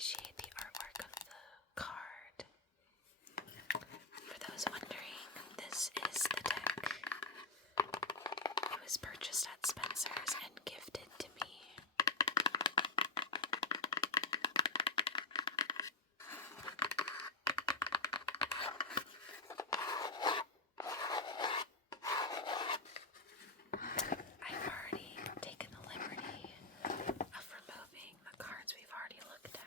appreciate the artwork of the card. For those wondering, this is the deck. It was purchased at Spencer's and gifted to me. I've already taken the liberty of removing the cards we've already looked at.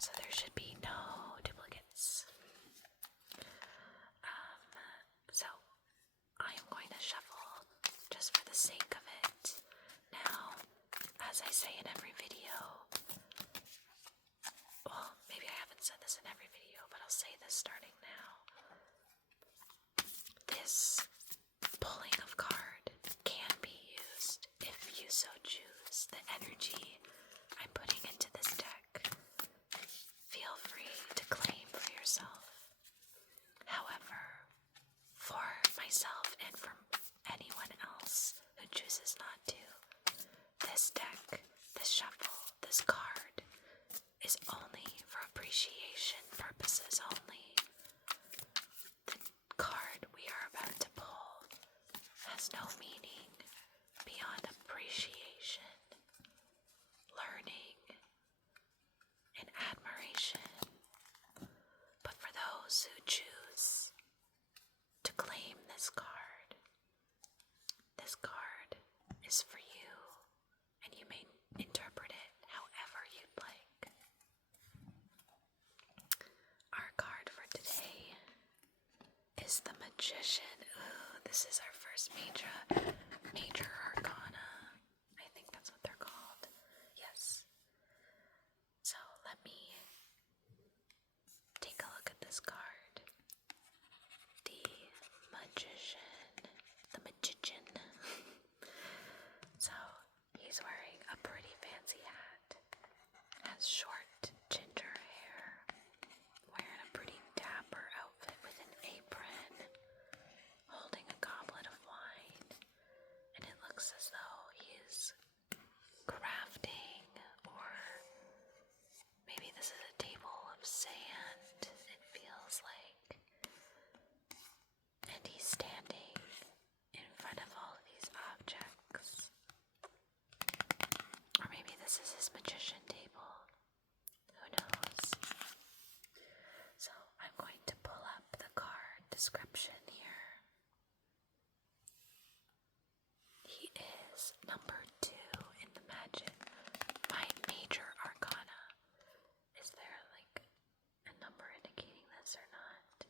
So there should be no duplicates. So I am going to shuffle just for the sake of it. Now, as I say in every video, well, maybe I haven't said this in every video, but I'll say this starting now. This pulling of card can be used if you so choose. The energy I'm putting into this deck, feel free to claim for yourself. However, for myself and for anyone else who chooses not to, this deck, this shuffle, this card is only for appreciation purposes only. The card we are about to pull has no meaning beyond appreciation, learning, and admiration. But for those who choose to claim this card is for you, and you may interpret it however you'd like. Our card for today is the Magician. Ooh, this is our first major arcana. I think that's what they're called. Yes. So let me take a look at this card. The Magician. So he's wearing a pretty fancy hat, has short ginger hair, wearing a pretty dapper outfit with an apron, holding a goblet of wine, and it looks as though he's crafting, or maybe this is a table of sand, it feels like. And he's standing in front of all of these objects. Or maybe this is his magician table. Who knows? So I'm going to pull up the card description here. He is number 2 in the my major arcana. Is there like a number indicating this or not?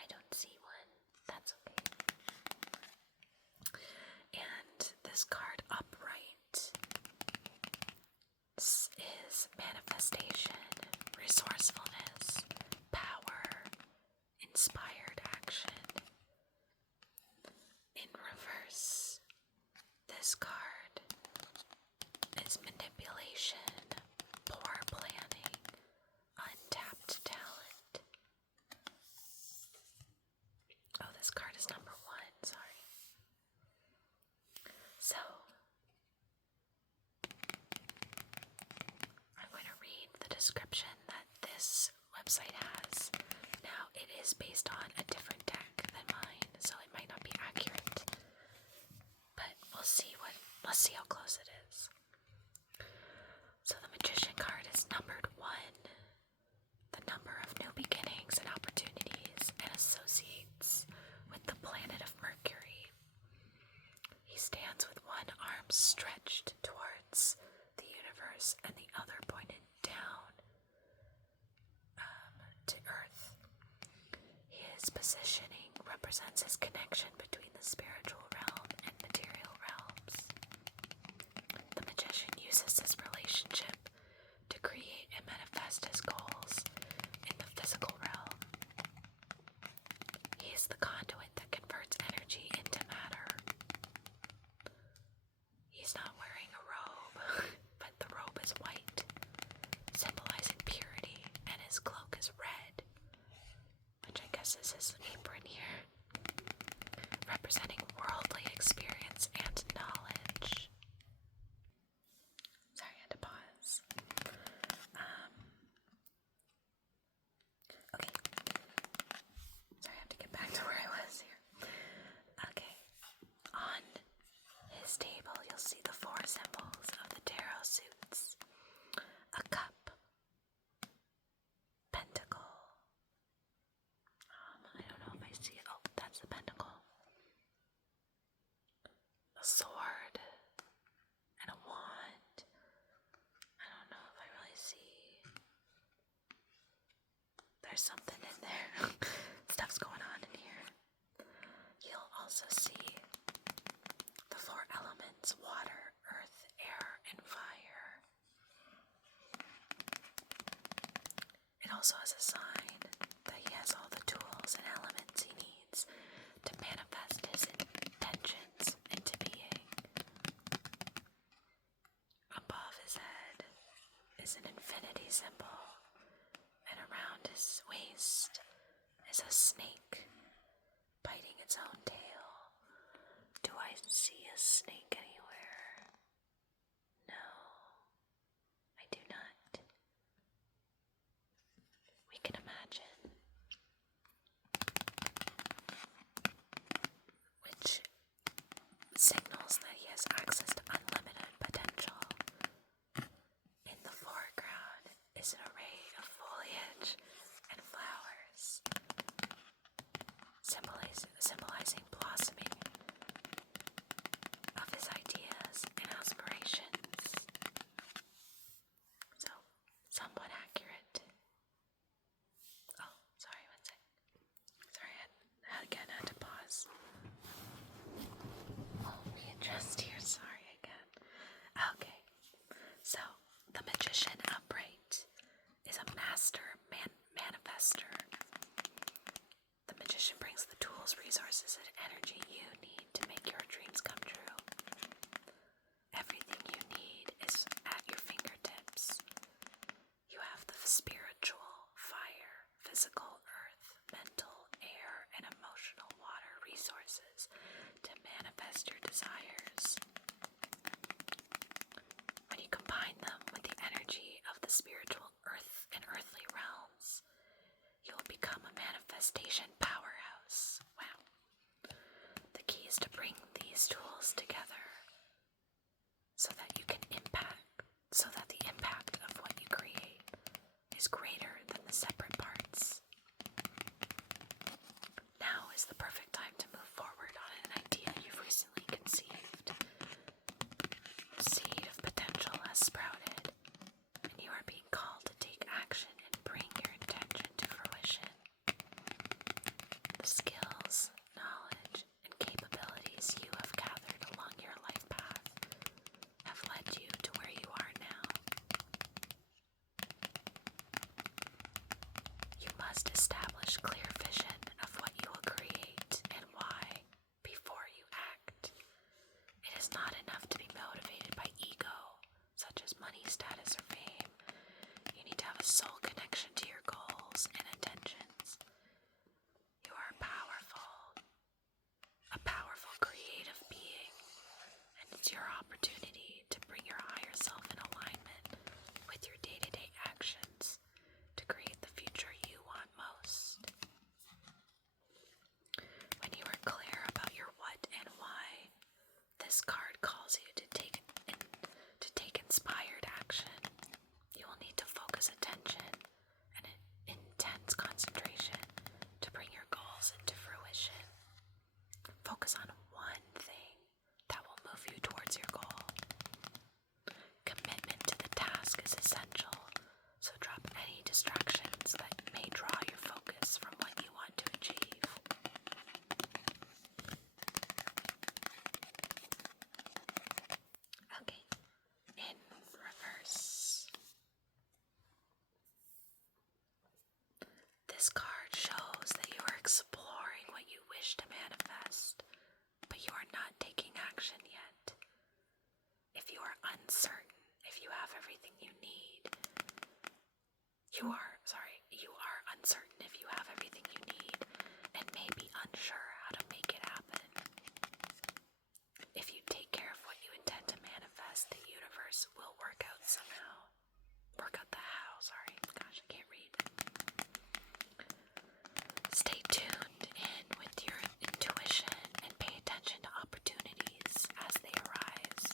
I don't see one. That's okay. And this card upright is manifestation, resourcefulness, power, inspired action. In reverse, this card is manipulation, poor planning, untapped talent. Oh, this card is number 1, sorry. So, I'm going to read the description that this website has. Now, it is based on a different deck than mine, so it might not be accurate. But let's see how close it is. So the Magician card is numbered 1, the number of new beginnings and opportunities, and associates with the planet of Mercury. He stands with one arm stretched towards the universe and the other pointed down to Earth. His positioning represents his connection between the spiritual realm and material realms. The Magician uses this relationship to create and manifest his goals in the physical realm. He is the conduit that converts energy into matter. He's not wearing a robe, but the robe is white, symbolizing purity, and his cloak is red, which I guess is his apron here, representing worldly experience and knowledge. So there's something in there. Stuff's going on in here. You'll also see the 4 elements: water, earth, air, and fire. It also has a sign that he has all the tools and elements he needs to manifest his intentions into being. Above his head is an infinity symbol, and around his waist is a snake biting its own tail. Do I see a snake anywhere? No, I do not. We can imagine, which signals that he has access to unlimited potential. In the foreground is an array of foliage and flowers, symbolizing blossoming of his ideas and aspirations. So, somewhat accurate. Oh, sorry, one sec. Sorry, I had to pause. Oh, readjust here, sorry again. Okay, so the magician upright is a master manifester. The magician brings the tools, resources, and energy you need to make your dreams come true. Everything you need is at your fingertips. You have the spiritual, fire, physical, earth, mental, air, and emotional water resources to manifest your desires. When you combine them with the energy of the spiritual earth and earthly realms, you'll become a manifestation powerhouse. Wow. The key is to bring these tools together so that the impact of what you create is greater than the separate parts. Now is the perfect time to move forward on an idea you've recently conceived. The seed of potential has sprouted, and you are being called to take action and bring your intention to fruition. The skills, knowledge, and capabilities you have gathered along your life path have led you to where you are now. You must establish clear vision of what you will create and why before you act. It is not enough to be motivated by ego, such as money, status, or fame. You need to have a soul connection to your goals and intentions. You are a powerful creative being, and it's your opportunity to bring your higher self in alignment with your day-to-day actions to create the future you want most. When you are clear about your what and why, this card calls you to take inspired action. You will need to focus attention and intense concentration to bring your goals into fruition. Focus on one thing that will move you towards your goal. Commitment to the task is essential, so drop any distractions that may draw your focus from what you want to achieve. Okay, in reverse. This card shows that you are exploring what you wish to manifest, but you are not taking action yet. If you are uncertain if you have everything you need, you are uncertain if you have everything you need and may be unsure how to make it happen. If you take care of what you intend to manifest, the universe will work out somehow. Work out the how, sorry. Gosh, I can't read. Stay tuned in with your intuition and pay attention to opportunities as they arise.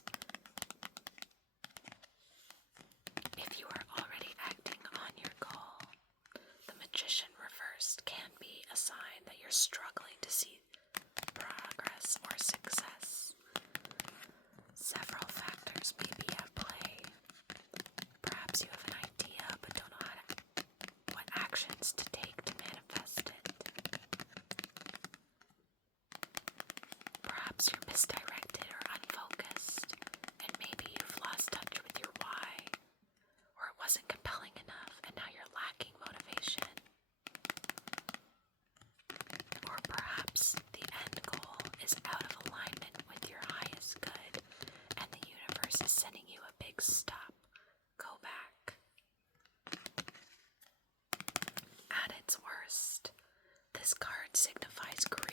If you are already acting on your goal, the magician reversed can be a sign that you're struggling to see progress or success. Several factors may be at play. Perhaps you have an idea but don't know what actions to take misdirected or unfocused, and maybe you've lost touch with your why, or it wasn't compelling enough and now you're lacking motivation. Or perhaps the end goal is out of alignment with your highest good and the universe is sending you a big stop. Go back. At its worst, this card signifies grief.